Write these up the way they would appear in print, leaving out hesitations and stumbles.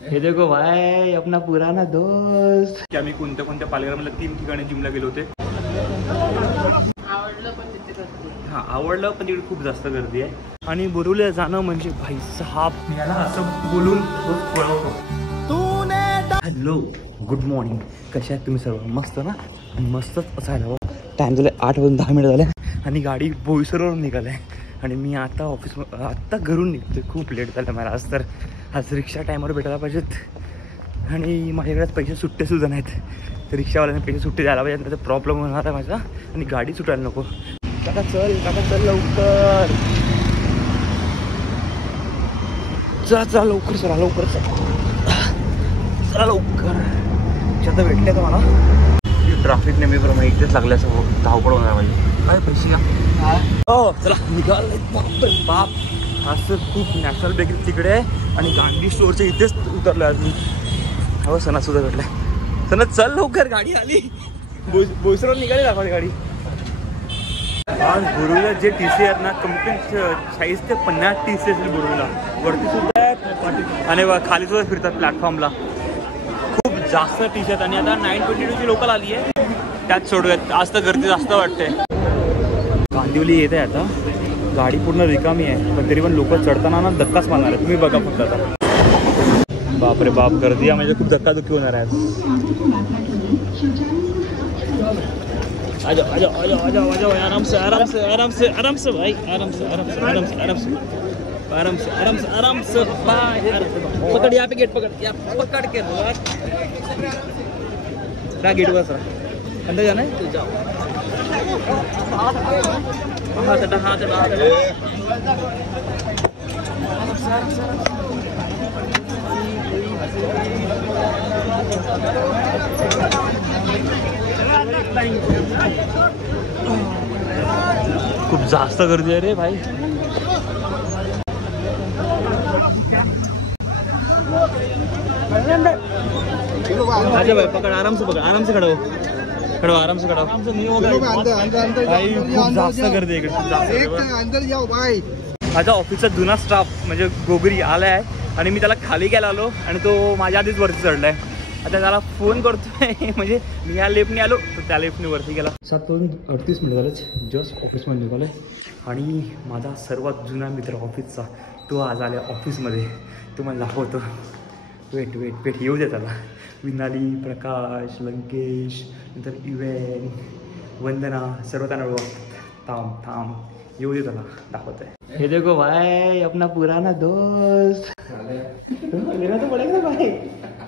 हे देखो भाई अपना पुराना दोस्त. की आम्ही कोणत्या कोणत्या पालघरमधल्या 3 ठिकाणी जिमला गेलो होते. हा आवडलं पण तिकडे खूप जास्त गर्दी आहे. आणि बोरिवलीला जाणं म्हणजे भाई साहब याला असं बोलून पळवतो. हॅलो गुड मॉर्निंग, कशा आहेत तुम्ही सर्व? मस्त ना? मस्तच असायला. टाइम झाले 8 वाजून 10 मिनिट झाले आणि गाडी बोईसरवरून निघाली आणि मी आता आत्ता घरून निघतोय. खूप लेट झालं मला आज रिक्षा टायमावर भेटायला पाहिजेत आणि माझ्याकडे पैसे सुट्टे सुद्धा नाहीत. तर रिक्षावाल्याने पैसे सुट्टे द्यायला पाहिजेत, त्याचा प्रॉब्लेम होणार आहे माझा आणि गाडी सुटायला नको. काका चल लवकर. चला लवकर चला लवकर. आता भेटले का मला ट्रॅफिक नेहमीप्रमाणे इथेच लागल्याचं धावपळ होणार माझी. काय पैसे घ्या. हो चला निघाल. बाप असं खूप नॅशनल बेकरी तिकडे आहे आणि गांधी स्टोअरच्या इथेच उतरलो आज मी. हो सणा सुद्धा भेटलाय. सणा चल लवकर, गाडी आली. बोईसरवर निघाली दाखवायची गाडी. आज बोरिवलीला जे टी सी आहेत ना कम्प्लीट 40 ते 50 टी सी असतील बोरिवलीला. वरती सुद्धा आहेत आणि खाली सुद्धा फिरतात प्लॅटफॉर्मला. खूप जास्त टी सी आहेत आणि आता 922ची लोकल आली आहे त्यात सोडूयात. आज तर गर्दी जास्त वाटते. कांदिवली येत आहे आता, गाडी पूर्ण रिकामी आहे पण तरी पण लोक चढताना ना धक्काच मारणार आहे. तुम्ही बघा फक्त आता. बापरे बाप गर्दी आहे म्हणजे खूप धक्काधुक्की होणार आहे. आजाओ आराम से भाई, आराम से पकड़. यहाँ पे गेट पकड़ के गेट हुआ सर अंदर जाना है तो जाओ. खूप जास्त गर्दी आहे रे भाई. आजा भाई पकड़, आराम से खड़ा हो आराम से खड़ा हो. भाई खूप जास्त गर्दी आहे इकडे. अंदर जाओ भाई. माझा ऑफिसचा जुना स्टाफ म्हणजे गोगरी आलाय आहे आणि मी त्याला खाली घ्यायला आलो आणि तो माझ्या आधीच वरती चढलाय. आता त्याला फोन करतोय म्हणजे मी या लिफ्टने आलो तर त्या लिफ्टने वरती गेला. 7:38 झालेच. जस्ट ऑफिसमध्ये निघालोय आणि माझा सर्वात जुना मित्र ऑफिसचा तो आज आला ऑफिसमध्ये. तो मला दाखवतो. वेट येऊ दे त्याला. विनाली, प्रकाश, लंकेश, नंतर इवेन, वंदना सर्व त्यांना ओळखतात. थांब येऊ दे त्याला दाखवत आहे. हे देखो भाई अपना पुराना दोस्त. लेना तो पड़ेगा ना भाई.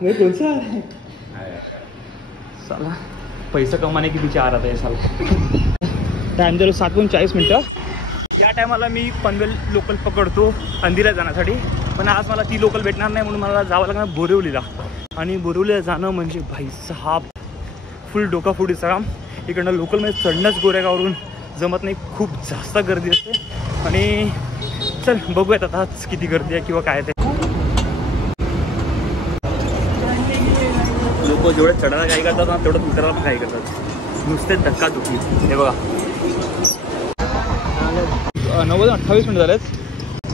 मैं कौन सा है साला पैसा कमाने के पीछे आ रहा था ये साला. टाइम झालो 7:40. या टायमाला मी पनवेल लोकल पकडतो अंधीला जाण्यासाठी पण आज मला ती लोकल भेटणार नाही म्हणून मला जावं लागणार बोरिवलीला. आणि बोरिवलीला जाणं म्हणजे भाई साहब फुल डोकाफोडीचं काम. इकडनं लोकलमध्ये चढणंच गोरेगावरून जमत नाही. खूप जास्त गर्दी असते आणि चल बघूयात आता किती गर्दी आहे किंवा काय ते. लोक जेवढे चढायला काही करतात ना तेवढं उतरायला पण काही करतात. नुसते धक्काधुक्की. हे बघा 9:28 झालेत.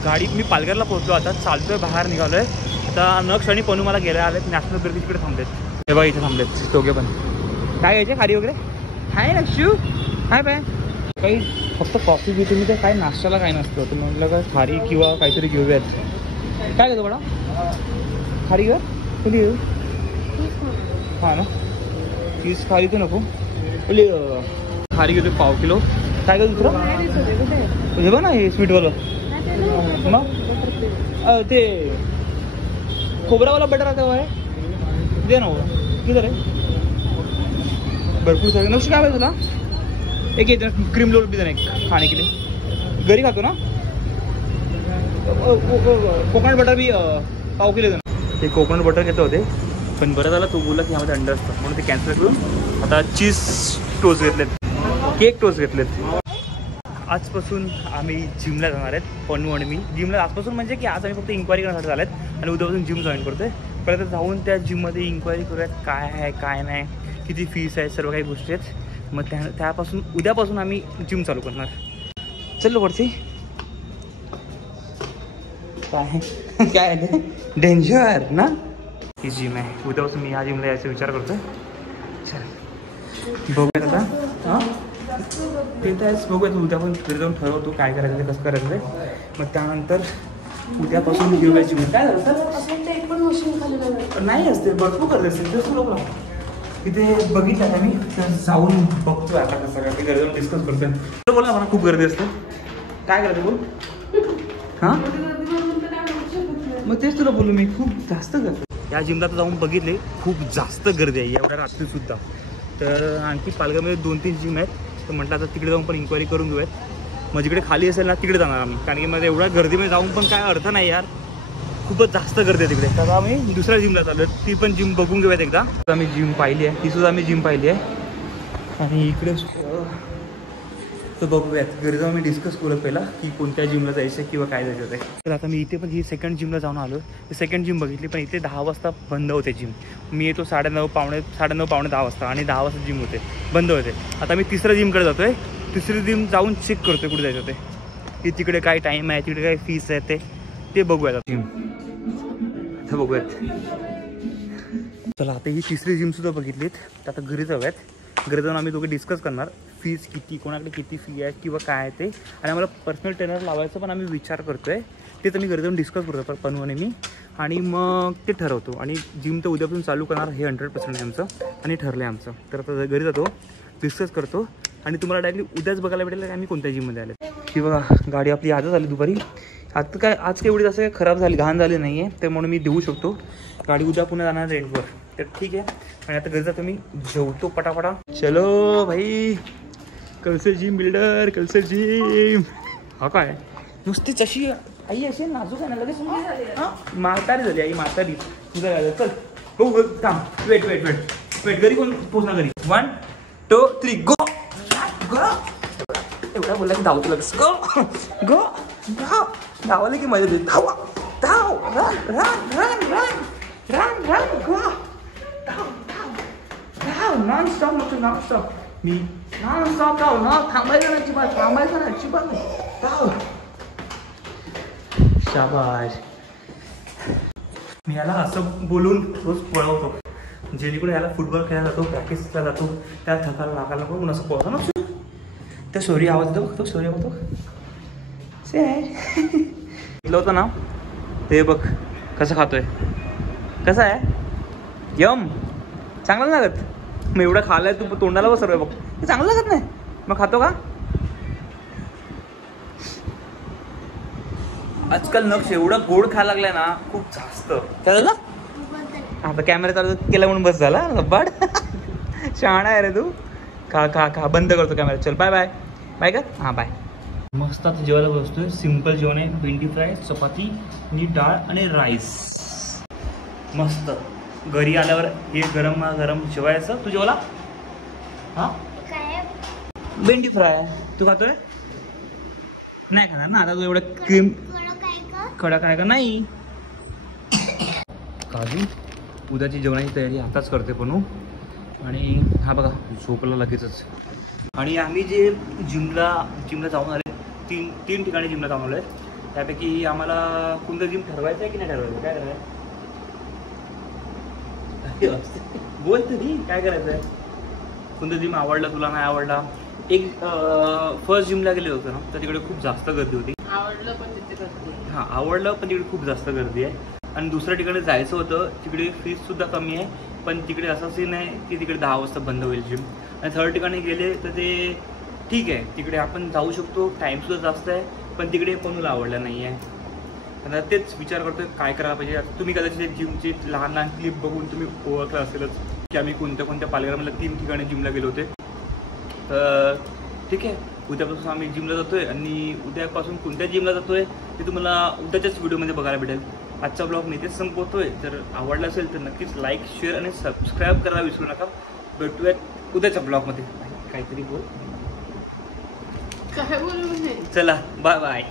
गाडीत मी पालघरला पोहोचलो. आता चालतोय बाहेर निघालोय. आता नक्ष आणि पनू मला गेले आलेत. नॅशनल गर्दी तिकडे थांबलेत. हे बघा इथे थांबलेत दोघे पण. काय घ्यायचे खारी वगैरे? हाय नक्षू हाय बाय. काही फक्त कॉफी घेतो मी तर काय नाश्त्याला काय नसतं. तर म्हटलं का खारी किंवा काहीतरी घेऊयात. काय घेतो बडा? खारी घेऊ कुठे घेऊ? हां ना 30 खारी तर नको. बोले खारी घेतो 1/2 किलो. काय घेतो दुसरं? हे बघ ना हे स्वीटवालं. मग ते खोबरावाला बटर आता आहे दे ना. किती रे? भरपूर सगळं. नक्की काय पाहिजे तुला? एक येते क्रीम रोल भी देना एक खाने के लिए. घरी खातो ना? कोकोनट बटर भी 1/2 किलो देना. ते कोकोनट बटर घेतो होते पण बरं झालं तो बोलला की ह्यामध्ये अंडर असतं म्हणून ते कॅन्सल करून आता चीज टोस्ट घेतलेत, केक टोस्ट घेतलेत. आजपासून आम्ही जिमला जाणार आहेत पनू आणि मी. जिमला आजपासून म्हणजे की आज आम्ही फक्त इन्क्वायरी करण्यासाठी झाले आहेत आणि उद्यापासून जिम जॉईन करतो आहे. परत जाऊन त्या जिममध्ये इन्क्वायरी करूयात काय आहे काय नाही, किती फीस आहे, सर्व काही गोष्टी आहेत. मग त्यापासून उद्यापासून आम्ही जिम चालू करणार. चलो वरती. काय काय आहे डेंजर ना? ही जिम आहे. उद्यापासून मी ह्या जिमला यायचा विचार करतोय. चल बघूयात आता. हां ते तर आहेच. बघूयात उद्या पण घरी जाऊन ठरवतो काय करायचं ते कसं करायचं आहे. मग त्यानंतर उद्यापासून घेऊया जिम. काय झालं सर? नाही असते भरपूर करत असते जसं लोक तिथे बघितलं आता मी जाऊन बघतोय आता कसं काय. घरी जाऊन डिस्कस करतोय. तर बोला मला खूप गर्दी असते. काय करायचं बोल. हां मग तेच तुला बोलू मी खूप जास्त गर्दी. या जिमला तर जाऊन बघितले खूप जास्त गर्दी आहे एवढ्या रात्रीसुद्धा. तर आणखी पालघरमध्ये 2-3 जिम आहेत. तर म्हटलं आता तिकडे जाऊन पण इन्क्वायरी करून घेऊयात. मग जिकडे खाली असेल ना तिकडे जाणार आम्ही. कारण की मला एवढ्या गर्दीमध्ये जाऊन पण काय अर्थ नाही यार. खूपच जास्त गर्दी आहे तिकडे. तर आम्ही दुसऱ्या जिमला चाललो. ती पण जिम बघून घेऊयात एकदा. आता आम्ही जिम पाहिली आहे. ती सुद्धा आम्ही जिम पाहिली आहे. आणि इकडे तर बघूयात घरी जाऊन मी डिस्कस करूयात पहिला की कोणत्या जिमला जायचं किंवा काय जायचं आहे. तर आता मी इथे पण ही सेकंड जिमला जाऊन आलो. सेकंड जिम बघितली पण इथे 10 वाजता बंद होते जिम. मी येतो 9:30 पावणे 10 वाजता आणि 10 वाजता जिम होते बंद होते. आता मी तिसऱ्या जिमकडे जातो आहे. तिसरी जिम जाऊन चेक करतो कुठे जायचं ते की तिकडे काय टाईम आहे तिकडे काय फीस आहे ते बघूयात. जिम तर बघूयात. चला आता ही तिसरी जिमसुद्धा बघितलीत. तर आता घरी जाऊयात. घरी जाऊन आम्ही दोघे डिस्कस करणार फीज किती कोणाकडे किती फी आहे किंवा काय आहे ते. आणि आम्हाला पर्सनल ट्रेनर लावायचं पण आम्ही विचार करतो आहे. ते तर मी घरी जाऊन डिस्कस करतो पनू आणि मी. आणि मग ते ठरवतो. आणि जिम तर उद्यापासून चालू करणार हे 100% आहे आमचं आणि ठरलं आहे आमचं. तर आता घरी जातो डिस्कस करतो आणि तुम्हाला डायरेक्टली उद्याच बघायला भेटेल की आम्ही कोणत्या जिममध्ये आले. की बघा गाडी आपली आजच आली दुपारी. आता काय आज काही एवढी जास्त काही खराब झाली घाण झाली नाही आहे. तर म्हणून मी देऊ शकतो. गाडी उद्या पुन्हा जाणार रेंटवर. तर ठीक आहे. आणि आता घरी जातो मी जेवतो पटापटा. चलो भाई Kalsar gym builder Kalsar gym. हा काय नुसतीच अशी आई अशी नाजूक आहे ना लगेच. हां म्हातारी झाली आई म्हातारी. तुझं काय चल हो थांब वेट घरी कोण पोचणार घरी. 1 2 3 गो एवढा बोलला की धावतो लगेच. गो धावाले की मजा देत. धाव नॉन स्टॉप नको नॉन स्टॉप. मी नॉन स्टॉप धाव ना थांबायचं नाही अजिबात थांबायचं नाही अजिबात धाव. शाबाश. मी याला असं बोलून रोज पळवतो जेणेकरून याला फुटबॉल खेळायला जातो प्रॅक्टिसला जातो त्याला थकायला लागायला बघून असं पळतो ना. त्या शौर्य आवाज येतो बघतो शौर्य बघतो से दिलं होतं ना ते बघ कसं खातोय. कसं आहे यम चांगलं लागत. मग एवढं खाल्लंय तू तोंडाला बसर बघ ते चांगलं लागत नाही मग खातो का. आजकाल नक्ष एवढं गोड खायला लागलाय ना खूप जास्त. काय झालं आता कॅमेरा चालू केला म्हणून बस झाला लब्बाड. शहाणा आहे रे तू. खा बंद करतो कॅमेरा. चल बाय बाय का. हां बाय. मस्त आता जेवायला बसतोय. सिम्पल जेवण आहे. भेंडी फ्राय चपाती आणि डाळ आणि राईस. मस्त. घरी आल्यावर हे गरम जेवायचं. तू जेवला. हां भेंडी फ्राय तू खातोय नाही खाणार ना आता. तू एवढं क्रीम कडक आहे का नाही. काजू उद्याची जेवणाची तयारी आताच करते पण. आणि हा बघा झोपला लगेचच. आणि आम्ही जे जिमला जाऊन आले 3 ठिकाणी जिमला जाऊन आलो आहे. त्यापैकी आम्हाला कोणतं जिम ठरवायचं आहे की नाही ठरवायचं काय करायचं बोल तरी काय करायचं आहे. कोणतं जिम आवडला तुला नाही आवडला. एक फर्स्ट जिमला गेले होतो ना तर तिकडे खूप जास्त गर्दी होती. आवडलं पण तिकडे खूप जास्त गर्दी आहे. आणि दुसऱ्या ठिकाणी जायचं होतं तिकडे फीससुद्धा कमी आहे पण तिकडे असं सीन आहे की तिकडे 10 वाजता बंद होईल जिम. आणि थर्ड ठिकाणी गेले तर ते ठीक आहे तिकडे आपण जाऊ शकतो टाईमसुद्धा जास्त आहे पण तिकडे कोणाला आवडलं नाही आहे. आता तेच विचार करतोय काय करायला पाहिजे. आता तुम्ही कदाचित जिमची लहान क्लिप बघून तुम्ही ओळखलं असेलच की आम्ही कोणत्या पालघरमधल्या 3 ठिकाणी जिमला गेलो होते. तर ठीक आहे उद्यापासून आम्ही जिमला जातोय आणि उद्यापासून कोणत्या जिमला जातोय ते तुम्हाला उद्याच्याच व्हिडिओमध्ये बघायला भेटेल. आजचा ब्लॉग मी इथेच संपवतोय. जर आवडला असेल तर नक्कीच लाईक शेअर आणि सबस्क्राईब करायला विसरू नका. भेटूयात उद्याच्या ब्लॉगमध्ये. काहीतरी बोल काय बोलू. चला बाय बाय.